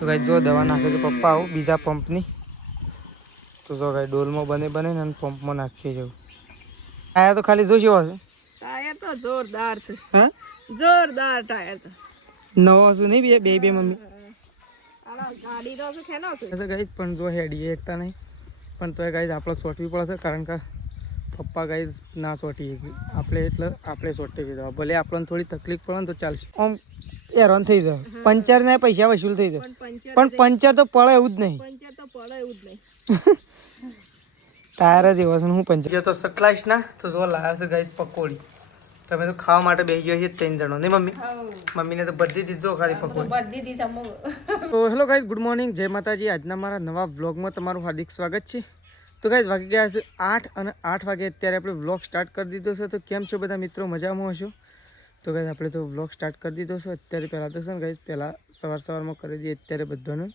તો ગાઈસ જો દવા નાખે છે પપ્પા આવું બીજા પંપની. તો જો ગાઈસ ડોલમાં બને ને પંપમાં નાખીએ જવું. આયા તો ખાલી જોશો હશે. ટાયર તો જોરદાર છે. હા જોરદાર ટાયર તો. નવો હશે નહીં બે મમ્મી. ગાડી તો છે ખેનો છે. ગાઈસ પણ જો હેડી એકતા નહીં. પણ તો ગાઈસ આપણે સોટવી પડશે કારણ કે પપ્પા ગાઈસ ના સોટી આપણે એટલે આપણે સોટી કીધા ભલે આપણને થોડી તકલીફ પડે ને તો ચાલશે. આમ હેરાન થઈ જાય પંચર ના પૈસા વસૂલ થઈ જાય પણ પંચર તો પડે એવું જ નહીં. પંચર તો પડે એવું જ નહીં. ટાયર જ એવો છે હું પંચર તો સટલાઈશ ના તો જો લાવ્યો છે ગાઈસ પકોડી. તમે તો ખાવા માટે બેસી ગયો છે 3 જણો નહીં મમ્મી. મમ્મીને તો બધી દીધો ખાલી પકોડી. તો હેલો ગાઈસ ગુડ મોર્નિંગ જય માતાજી. આજના મારા નવા વ્લોગમાં તમારું હાર્દિક સ્વાગત છે. તો ગાઈસ વાગી ગયા છે 8 અને 8 વાગે અત્યારે આપણે વ્લોગ સ્ટાર્ટ કરી દીધો છે. તો કેમ છો બધા મિત્રો મજામાં હશો? તો ગાઈસ આપણે તો વ્લોગ સ્ટાર્ટ કરી દીધો છે અત્યારે. પહેલાં તો છે ને ગાઈસ પહેલાં સવારમાં કરી દઈએ અત્યારે બધાને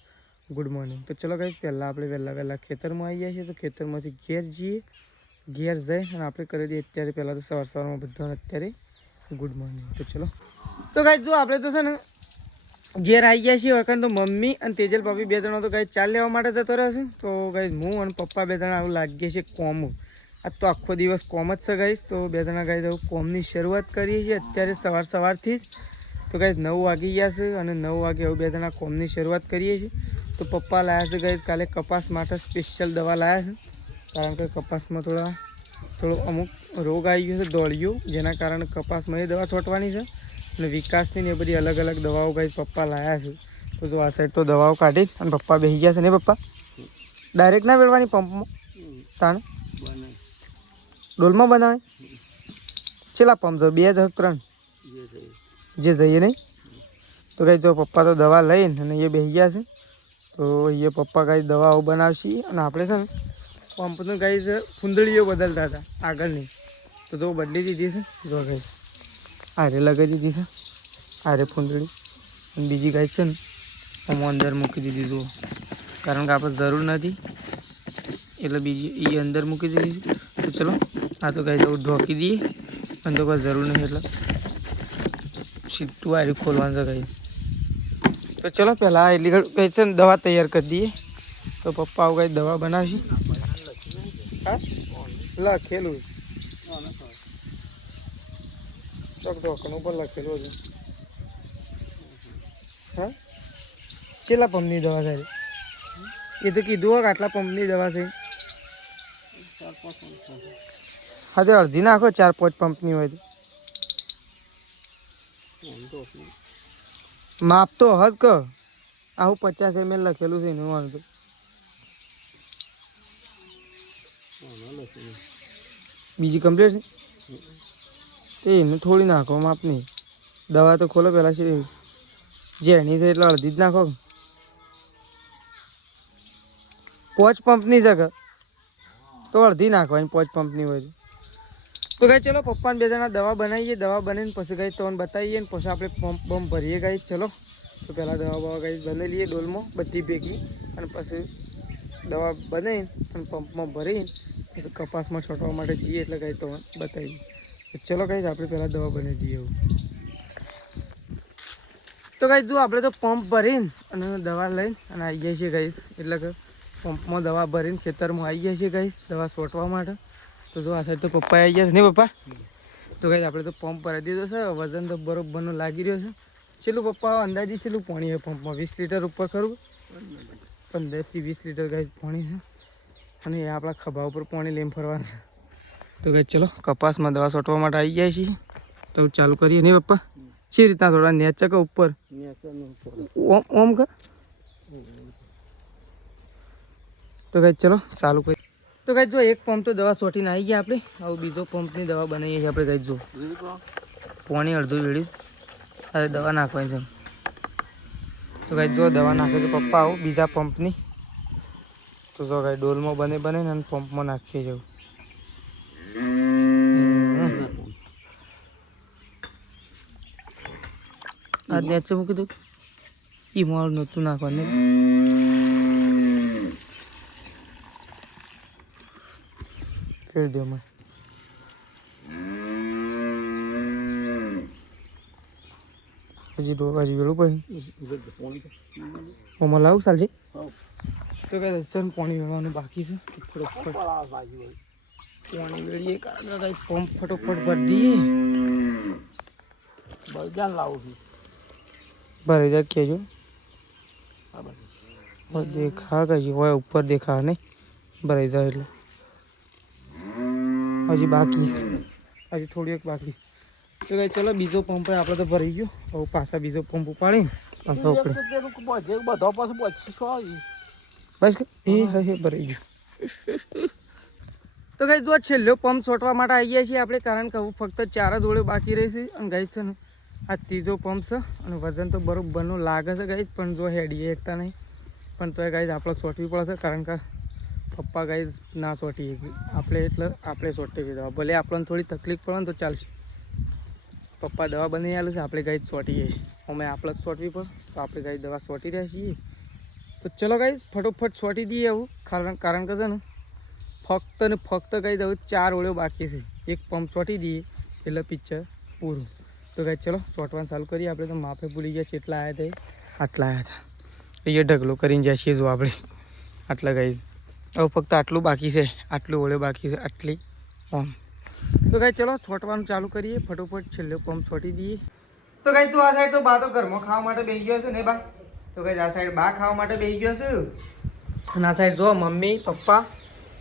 ગુડ મોર્નિંગ. તો ચલો ગાઈસ પહેલાં આપણે વહેલા ખેતરમાં આવી ગયા છીએ. તો ખેતરમાંથી ઘેર જઈએ ઘેર જઈ અને આપણે કરી દઈએ અત્યારે પહેલાં તો સવારમાં બધાને અત્યારે ગુડ મોર્નિંગ. તો ચલો તો ગાઈસ જો આપણે તો છે ને ઘેર આવી ગયા છીએ વખત તો મમ્મી અને તેજલ ભાભી 2 જણા તો ગાઈસ ચાલ લેવા માટે જતો રહેશે. તો ગાઈસ હું અને પપ્પા 2 જણા આવું લાગીએ છીએ કોમ. આજ તો આખો દિવસ કોમ જ છે ગાઈસ. તો 2 જણા ગાઈસ આવું કોમની શરૂઆત કરીએ છીએ અત્યારે સવારથી જ. તો ગાઈસ 9 વાગી ગયા છે અને 9 વાગે આવું 2 જણા કોમની શરૂઆત કરીએ છીએ. તો પપ્પા લાવ્યા છે ગાઈસ કાલે કપાસ માટે સ્પેશિયલ દવા લાવ્યા છે કારણ કે કપાસમાં થોડો અમુક રોગ આવી ગયો છે દોડ્યો જેના કારણે કપાસમાં એ દવા છોટવાની છે અને વિકાસની ને એ બધી અલગ અલગ દવાઓ ગાઈસ પપ્પા લાવ્યા છે. તો જો આ સાઈડ તો દવાઓ કાઢી અને પપ્પા બેસી ગયા છે ને પપ્પા ડાયરેક્ટ ના વેળવાની પંપમાં તાણ ડોલમાં બનાવે છેલ્લા પંપ જો 2 જ 3 જે જઈએ નહીં. તો ગાઈસ જો પપ્પા તો દવા લઈને અને એ બેસી ગયા છે. તો એ પપ્પા ગાઈસ દવાઓ બનાવશે અને આપણે છે ને પંપનું ગાઈસ ફૂંદડીઓ બદલતા હતા આગળની તો બદલી દીધી છે. જો ગાઈસ આરે લગાવી દીધી છે આરે ફૂંદડી અને બીજી ગાઈસ છે ને આમાં અંદર મૂકી દીધી જુઓ કારણ કે આપણે જરૂર નથી એટલે બીજી એ અંદર મૂકી દીધી છે. તો ચલો આ તો ગાઈસ આવું ઢોકી દઈએ અને તો કોઈ જરૂર નહીં એટલે સીધું આરી ખોલવાનું છે ગાઈસ. તો ચલો પહેલાં એટલી ગાઈસ છે ને દવા તૈયાર કરી દઈએ. તો પપ્પા આવું ગાઈસ દવા બનાવશે. હા લખેલું ચોક ઢોકણું પર લખેલું હતું. હા કેટલા પંપની દવા છે એ તો કીધું હોય કે આટલા પંપની દવા છે. હા તે અડધી નાખો 4-5 પંપની હોય તો માપ તો હજ ક આવું 50 ml લખેલું છે એનું વાંધો બીજી કમ્પ્લીટ છે એને થોડી નાખો માપની દવા તો ખોલો પહેલાં છે જેની છે એટલે અડધી જ નાખો 5 પંપની જગહ તો અડધી નાખવાની 5 પંપની હોય તો ગાઈ ચલો પપ્પાને 2 જણા દવા બનાવીએ દવા બનાવીને પછી ગાઈ તમને બતાવીએ ને પછી આપણે પંપ ભરીએ ગાઈ. ચલો તો પહેલાં દવા ગાઈ બનાવી લઈએ ડોલમાં બધી ભેગી અને પછી દવા બનાવીને અને પંપમાં ભરીને પછી કપાસમાં છોટવા માટે જઈએ એટલે ગાઈ તો બતાવીએ. ચલો ગાઈ આપણે પહેલાં દવા બનાવી દઈએ એવું. તો ગાઈ જો આપણે તો પંપ ભરીને અને દવા લઈને અને આવી ગયા છીએ ગાઈસ એટલે કે પંપમાં દવા ભરીને ખેતરમાં આવી ગયા છીએ ગાઈસ દવા છોટવા માટે. તો જો આ સાઈડ તો પપ્પા આવી ગયા છે નહીં પપ્પા. તો ગાઈસ આપણે તો પંપ ભરાઈ દીધો છે વજન તો બરોબરનો લાગી રહ્યો છે. છેલ્લું પપ્પા અંદાજી છેલ્લું પાણી છે પંપમાં 20 લીટર ઉપર ખરું 15 થી 20 લીટર ગાઈસ પાણી છે અને એ આપણા ખભા ઉપર પાણી લઈને ફરવાનું છે. તો ગાઈસ ચલો કપાસમાં દવા છોટવા માટે આવી ગયા છીએ તો ચાલુ કરીએ નહીં પપ્પા. શી રીતના થોડા નેચા કે ઉપર ઓમ કે તો ગાઈસ ચલો ચાલુ કરીએ. તો ગાઈસ જો એક પંપ તો દવા છોટીને આવી ગયા આપણે આવું બીજો પંપની દવા બનાવીએ છીએ આપણે ગાઈસ જો પાણી અડધું વેળ્યું અરે દવા નાખવાની છે. તો ગાઈસ જો દવા નાખે છે પપ્પા આવું બીજા પંપની. તો જો ગાઈસ ડોલમાં બને ને પંપમાં નાખીએ જવું. આ નેચે મૂકી દઉં એ મારું નહોતું નાખવાનું ફેર દો મેં હજી વેળું પછી ઓમાં લાવું ચાલશે તો કઈ દર્શન પાણી વેળવાનું બાકી છે ફટોફટ પાણી વેળીએ કારણ કઈ પંપ ફટોફટ ભરી દઈએ ભરી જાય કહેજો દેખા કઈ હોય ઉપર દેખા નહીં ભરાઈ જાય એટલે હજી બાકી છે હજી થોડી એક બાકી તો કઈ ચલો બીજો પંપ આપણે તો ભરાઈ ગયો હવે પાછા બીજો પંપ ઉપાડીને પાછા ઉપડે બસ એ હે ભરાઈ ગયું તો કઈ જો છેલ્લો પંપ છોટવા માટે આવી ગયા છીએ આપણે કારણ કે હવે ફક્ત 4 જ ઓળે બાકી રહેશે અને ગાઈસ છે ને આ ત્રીજો પંપ છે અને વજન તો બરોબરનું લાગે છે ગાઈસ પણ જો હેડીએ એકતા નહીં પણ તોય ગાઈસ આપણે સોટવી પડશે કારણ કે પપ્પા ગાઈસ ના સોટી આપણે એટલે આપણે સોટી દવા ભલે આપણને થોડી તકલીફ પડે ને તો ચાલશે પપ્પા દવા બની આલે છે આપણે ગાઈસ સોટી જઈશ અમે આપણે જ સોટવી પડે તો આપણે ગાઈસ દવા સોટી રહ્યા છીએ તો ચલો ગાઈસ ફટોફટ સોટી દઈએ આવું કારણ કે છે ને ફક્ત ને ફક્ત ગાઈસ હવે 4 ઓળ્યો બાકી છે એક પંપ ચોટી દઈએ એટલે પિક્ચર પૂરું તો ગાઈસ ચલો ચોટવાનું ચાલુ કરીએ આપણે તો માપે ભૂલી ગયા છે એટલા આવ્યા હતા આટલા આવ્યા હતા અહીંયા ઢગલો કરીને જાય છીએ જો આપણે આટલા ગાઈસ હવે ફક્ત આટલું બાકી છે આટલું ઓળ્યો બાકી છે આટલી ઓમ તો ગાઈસ ચલો છોટવાનું ચાલુ કરીએ ફટોફટ છેલ્લો પંપ છોટી દઈએ તો ગાઈસ તું આ સાઈડ તો બા તો ઘરમાં ખાવા માટે બેસી ગયો છે ને બા તો ગાઈસ આ સાઈડ બા ખાવા માટે બેસી ગયો છે અને આ સાઈડ જો મમ્મી પપ્પા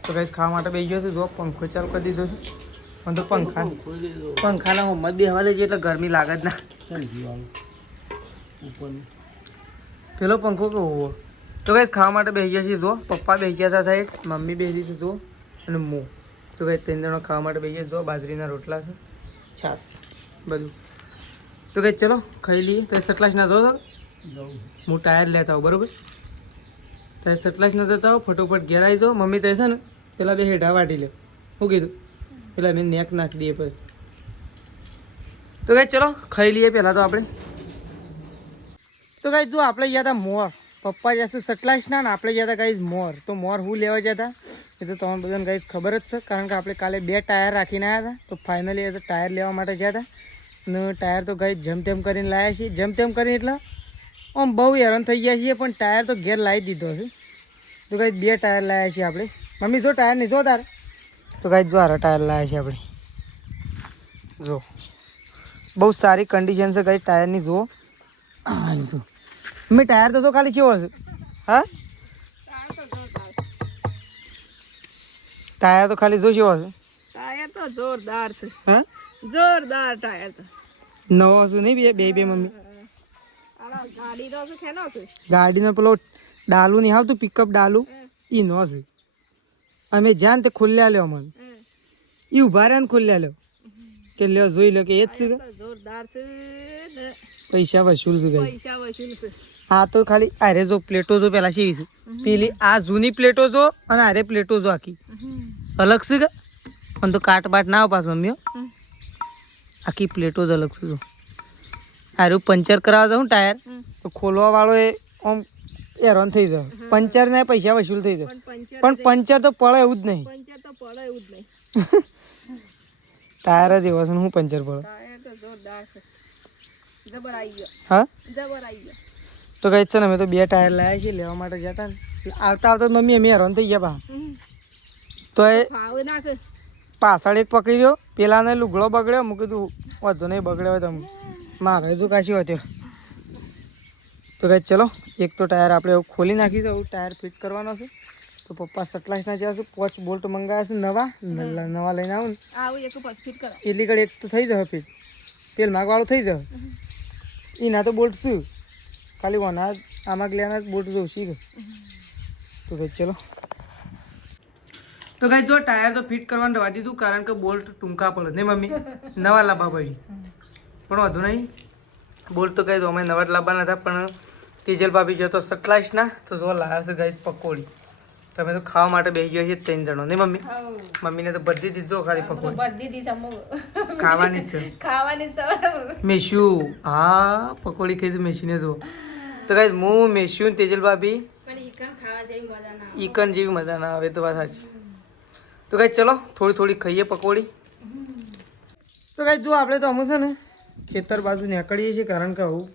તો ગાઈસ ખાવા માટે બેસી ગયો છે જો પંખો ચાલુ કરી દીધો છે પણ તો પંખાના હોમત બી હવા દે છે એટલે ગરમી લાગે જ ના પેલો પંખો કેવો તો ગાઈસ ખાવા માટે બેસી ગયા છે જો પપ્પા બેસી ગયા હતા સાઈડ મમ્મી બેસી છે જો અને હું તો ગાઈસ 3 જણો ખાવા માટે બેસી ગયા જો બાજરીના રોટલા છે છાશ બધું તો ગાઈસ ચલો ખાઈ લઈએ તો સટલાશ ના જો હું ટાયર લેતા આવું બરાબર તો સટલાશ ના જતા આવો ફટોફટ ઘેર આવી જાઓ મમ્મી તો છે ને પેલા બે હેઠા વાટી લે શું કીધું પેલા મેં નેક નાખી દઈએ પછી તો ગાઈસ ચલો ખાઈ લઈએ પહેલાં તો આપણે તો ગાઈસ જો આપણે ગયા હતા મોર પપ્પા જશે સટલાશના ને આપણે ગયા હતા ગાઈસ મોર તો મોર હું લેવા ગયા હતા એ તો તમને બધાને ગાઈસ ખબર જ છે કારણ કે આપણે કાલે 2 ટાયર રાખીને આવ્યા હતા તો ફાઇનલી તો ટાયર લેવા માટે ગયા હતા અને ટાયર તો ગાઈસ જેમ તેમ કરીને લાવ્યા છીએ જેમ તેમ કરીને એટલે આમ બહુ હેરાન થઈ ગયા છીએ પણ ટાયર તો ઘેર લાવી દીધો છે તો ગાઈસ 2 ટાયર લાવ્યા છીએ આપણે મમ્મી જો ટાયર નહીં જો તાર તો ગાઈસ જો આરા ટાયર લાવ્યા છીએ આપણે જો બહુ સારી કન્ડિશન છે ગાઈસ ટાયરની જુઓ હા જો મેં ટાયર તો જો ખાલી કેવો છે હા ટાયર તો ખાલી જો કેવો છે ટાયર તો જોરદાર છે હા જોરદાર ટાયર તો નવો છે નહીં બે મમ્મી ગાડી તો છે ખેનો છે ગાડીનો પેલો ડાલુ નહીં આવતું પિકઅપ ડાલુ એ નો છે અમે જ્યાં તે ખોલ્યા લ્યો મને એ ઉભા રહ્યા ને ખોલ્યા લ્યો કે લ્યો જોઈ લો કે એ જ છે જોરદાર છે પૈસા વસૂલ છે ગાઈસ પૈસા વસૂલ છે આ તો ખાલી અરે જો પ્લેટો જો પેલા છે પેલી આ જૂની પ્લેટો જો અને અરે પ્લેટો જો આખી અલગ છે કે પણ તો કાટ બાટ ના પાસ મમ્મીઓ આખી પ્લેટો જ અલગ છે જો આરું પંચર કરાવવા જાઉં ટાયર તો ખોલવા વાળો એ આમ હેરાન થઈ જાય પંચર ને પૈસા વસૂલ થઈ જાય પણ પંચર તો પડે એવું જ નહીં પંચર તો પડે એવું જ નહીં ટાયર જ એવો છે હું પંચર પડે ટાયર તો જોરદાર છે જબર આવી ગયો હા જબર આવી ગયો તો કહે છે ને અમે તો 2 ટાયર લાવ્યા છીએ લેવા માટે જતા ને આવતા આવતા મમ્મી અમે હેરાન થઈ ગયા બા તો એ ફાવે નાખે પાછળ એક પકડી ગયો પેલાને લુગડો બગડ્યો મૂકી કીધું વધુ નહીં બગડ્યો તમે મારે જો કાશી હતો તો કહે ચલો એક તો ટાયર આપણે એવું ખોલી નાખીશું એવું ટાયર ફિટ કરવાનો છે તો પપ્પા સટલાશના જ્યાં છે 5 બોલ્ટ મંગાવ્યા છે નવા લઈને આવું ને આવું એક પછી ફિટ કરા એટલી ઘડી એક તો થઈ જશે ફિટ પેલ માગવાળું થઈ જશે એના તો બોલ્ટ શું ખાલી વના આમાં લેવાના બોલ્ટ જોઉં શીખ તો કહે ચલો તો ગાઈસ જો ટાયર તો ફિટ કરવાનું રવા દીધું કારણ કે બોલ્ટ ટૂંકા પડે નહીં મમ્મી નવા લાવવા પછી પણ વધુ નહીં બોલ્ટ તો ગાઈસ અમે નવા જ લાવવાના હતા પણ તેજલ ભાભી જો તો સટલાશના તો જો લાવ્યા છે ગાઈસ પકોડી તમે તો ખાવા માટે બેસી ગયા છીએ 3 જણો નહીં મમ્મી મમ્મીને તો બધી દીધો ખાલી પકોડી બધી દી સમો ખાવાની જ છે ખાવાની સવારે મેશુ હા પકોડી ખાઈ છે મેશીને જો તો ગાઈસ હું મેશુ ને તેજલ ભાભી પણ ઈકણ ખાવા જેવી મજા ના આવે ઈકણ જેવી મજા ના આવે તો વાત સાચી તો ગાઈસ ચલો થોડી ખાઈએ પકોડી તો ગાઈસ જો આપણે તો અમુક છે ને ખેતર બાજુ નીકળીએ છીએ કારણ કે આવું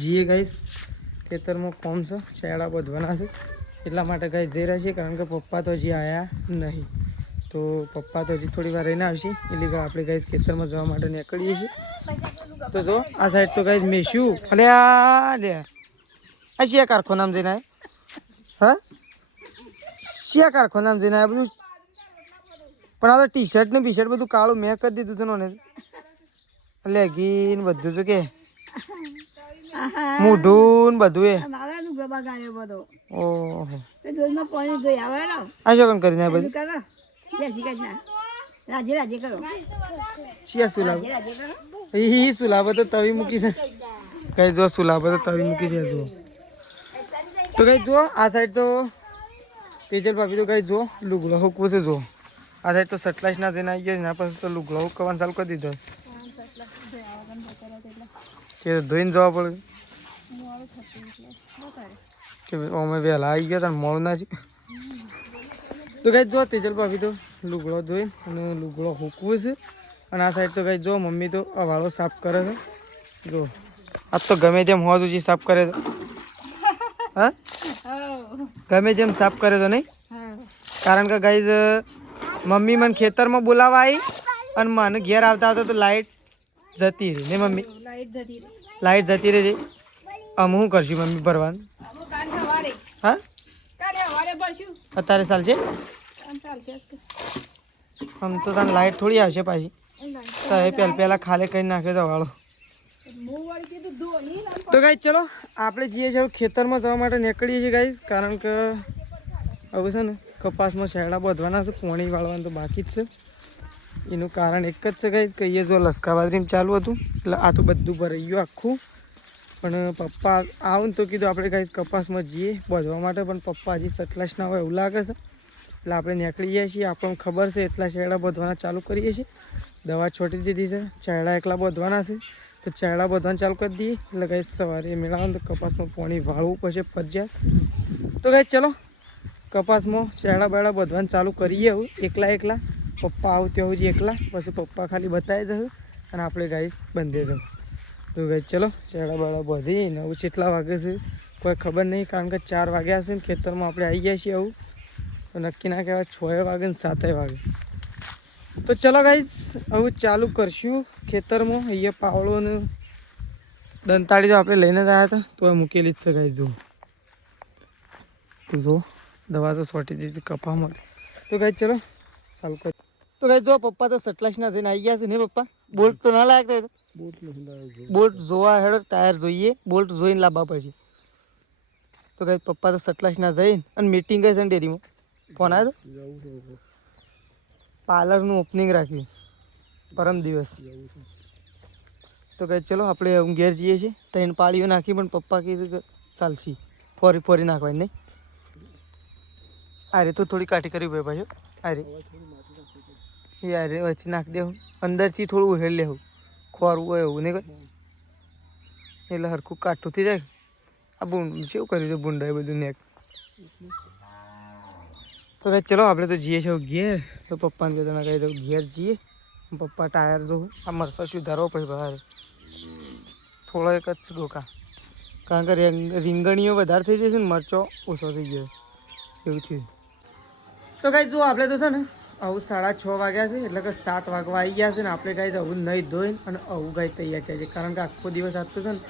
જઈએ ગાઈસ ખેતરમાં કોમ છે શેરડા બધવાના છે એટલા માટે ગાઈસ જઈ રહ્યા છીએ કારણ કે પપ્પા તો હજી આવ્યા નહીં તો પપ્પા તો હજી થોડી વાર રહીને આવશે એટલે આપણે ગાઈસ ખેતરમાં જવા માટે નીકળીએ છીએ તો જો આ સાઈડ તો ગાઈસ મેશું અને આ લે આ શિયા કારખાનામાં જઈને હા શિયા કારખાનામાં જઈને આ બધું પણ આ તો ટી શર્ટ ને બી શર્ટ બધું કાળું મેં કરી દીધું હતું ને લેગીન બધું તો કે મૂઢું બધું એ ઓહો આ શું કરીને બધું ચિયા સુલાબ એ સુલાબ તો તવી મૂકી છે કઈ જો સુલાબ તો તવી મૂકી છે જો તો કઈ જો આ સાઈડ તો તેજલ ભાભી તો કઈ જો લુગડો હુકવું છે જો આ સાઈડ તો સટલાઈસ ના જઈને આવી ગયા એના પછી તો લુગડો હુકવાનું ચાલુ કરી દીધો કે ધોઈને જવા પડે કે અમે વહેલા આવી ગયા હતા મોડું ના છે તો કઈ જો તેજલ ભાભી તો લુગડો ધોઈ અને લુગડો હુકવું છે અને આ સાઈડ તો કઈ જો મમ્મી તો અવાળો સાફ કરે છે જો આજ તો ગમે તેમ હોવા સુધી સાફ કરે છે હા ગમે તેમ સાફ કરે તો નહીં કારણ કે ગાઈઝ મમ્મી મને ખેતરમાં બોલાવા આવી અને મને ઘેર આવતા આવતા તો લાઈટ જતી રહી ને મમ્મી લાઈટ જતી રહી અમે શું કરશું મમ્મી ભરવાનું હા અત્યારે ચાલશે આમ તો તને લાઈટ થોડી આવશે પાછી તો એ પહેલાં ખાલી કરી નાખે તો વાળો તો ગાઈઝ ચલો આપણે જઈએ છીએ ખેતરમાં જવા માટે નીકળીએ છીએ ગાઈઝ કારણ કે હવે છે ને કપાસમાં શેરડા બાંધવાના છે પોણી વાળવાનું તો બાકી જ છે એનું કારણ એક જ છે ગાઈઝ કે એ જો લસકા બાજરીમાં ચાલુ હતું એટલે આ તો બધું ભરાઈ ગયું આખું પણ પપ્પા આવું ને તો કીધું આપણે ગાઈઝ કપાસમાં જઈએ બાંધવા માટે પણ પપ્પા હજી સટલાશ ના હોય એવું લાગે છે એટલે આપણે નીકળી જઈએ છીએ આપણને ખબર છે એટલા શેરડા બાંધવાના ચાલુ કરીએ છીએ દવા છોટી દીધી છે શેરડા એકલા બાંધવાના છે તો શેરડા બાંધવાનું ચાલુ કરી દઈએ એટલે ગાઈઝ સવારે મેળાવાનું તો કપાસમાં પાણી વાળવું પછી ફરજિયાત તો ગાઈઝ ચલો કપાસમાં શેરડા બેડા બાંધવાનું ચાલુ કરીએ એવું એકલા પપ્પા આવું ત્યાં સુધી એકલા પછી પપ્પા ખાલી બતાવી જશે અને આપણે ગાઈસ બંધે જવું તો ગાઈસ ચલો શેરડા બેડા બાંધીને હવે કેટલા વાગે છે કોઈ ખબર નહીં કારણ કે 4 વાગ્યા હશે ને ખેતરમાં આપણે આવી ગયા છીએ આવું તો નક્કી ના કહેવાય 6 વાગે ને 7 વાગે તો ચલો ગાઈસ હવે ચાલુ કરશું ખેતરમાં અહીંયા પાવડો ને દંતાળી તો આપણે લઈને જ આવ્યા હતા તો એ મૂકેલી જ છે ગાઈસ જો તો જો દવા તો છોટી દીધી કપા માટે તો ગાઈસ ચલો ચાલુ કરી તો ગાઈસ જો પપ્પા તો સટલાશ ના જઈને આવી ગયા છે ને પપ્પા બોલ્ટ તો ના લાગતો બોલ્ટ જોવા હેડો ટાયર જોઈએ બોલ્ટ જોઈને લાવવા પછી તો ગાઈસ પપ્પા તો સટલાશ ના જઈને અને મીટિંગ ગઈ છે ને ડેરીમાં ફોન આવ્યો પાર્લરનું ઓપનિંગ રાખ્યું પરમ દિવસ તો ગાઈસ ચલો આપણે ઘેર જઈએ છીએ 3 પાળીઓ નાખી પણ પપ્પા કીધું કે ચાલશે ફોરી નાખવાની નહીં અરે તો થોડી કાઠી કરી ભાઈ પાછું અરે યાર વચ્ચે નાખી દેવું અંદરથી થોડું ઉહેડ લેવું ખોરવું હોય એવું નહીં કોઈ એટલે હરખું કાઠું થઈ જાય આ બુંડ કેવું કર્યું છે બુંડા એ બધું નેક તો ભાઈ ચલો આપણે તો જઈએ છીએ ઘેર તો પપ્પાને કહેતા કહી દઉં ઘેર જઈએ પપ્પા ટાયર જોવું આ મરસા સુધારવો પછી બહાર થોડો એક જ ડોકા કારણ કે રીંગણીઓ વધારે થઈ જશે ને મરચો ઓછો થઈ ગયો એવું થયું તો ગાઈસ જો આપણે તો છે ને આવું 6:30 વાગ્યા છે એટલે કે 7 વાગવા આવી ગયા છે ને આપણે ગાઈસ આવું નહીં ધોઈને અને આવું ગાઈ તૈયાર થયા છે કારણ કે આખો દિવસ આજ તો છે ને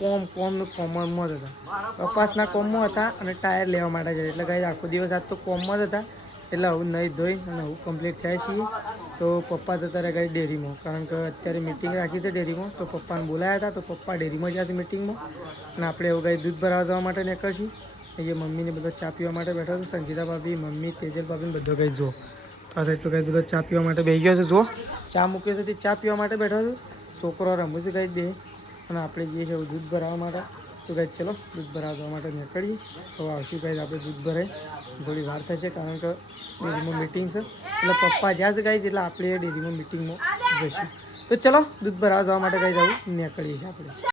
કોમમાં જ હતા કપાસના કોમમાં હતા અને ટાયર લેવા માટે છે એટલે ગાઈસ આખો દિવસ આજ તો કોમમાં જ હતા એટલે આવું નહીં ધોઈ અને આવું કમ્પ્લીટ થયા છીએ તો પપ્પા જતા રહ્યા ગાઈ ડેરીમાં કારણ કે અત્યારે મિટિંગ રાખી છે ડેરીમાં તો પપ્પાને બોલાયા હતા તો પપ્પા ડેરીમાં ગયા છે મિટિંગમાં અને આપણે એવું ગાઈ દૂધ ભરાવા જવા માટે નીકળશું અહીંયા મમ્મીને બધો ચા પીવા માટે બેઠા છે સંગીતા ભાભી મમ્મી તેજલ ભાભીને બધો કંઈ જો આ સાઈડ તો કંઈ બધો ચા પીવા માટે બેસી ગયો છે જો ચા મૂક્યો છે તે ચા પીવા માટે બેઠો છું છોકરો રમું છે કંઈ બે અને આપણે જઈએ છીએ દૂધ ભરાવવા માટે તો કંઈ ચલો દૂધ ભરાવવા માટે નીકળીએ તો આવશું કંઈ આપણે દૂધ ભરાય થોડી વાર થશે કારણ કે ડેરીમાં મિટિંગ છે એટલે પપ્પા જ્યાં છે કંઈ એટલે આપણે ડેરીમાં મિટિંગમાં જઈશું તો ચલો દૂધ ભરાવવા જવા માટે કંઈ જવું નીકળીએ છીએ આપણે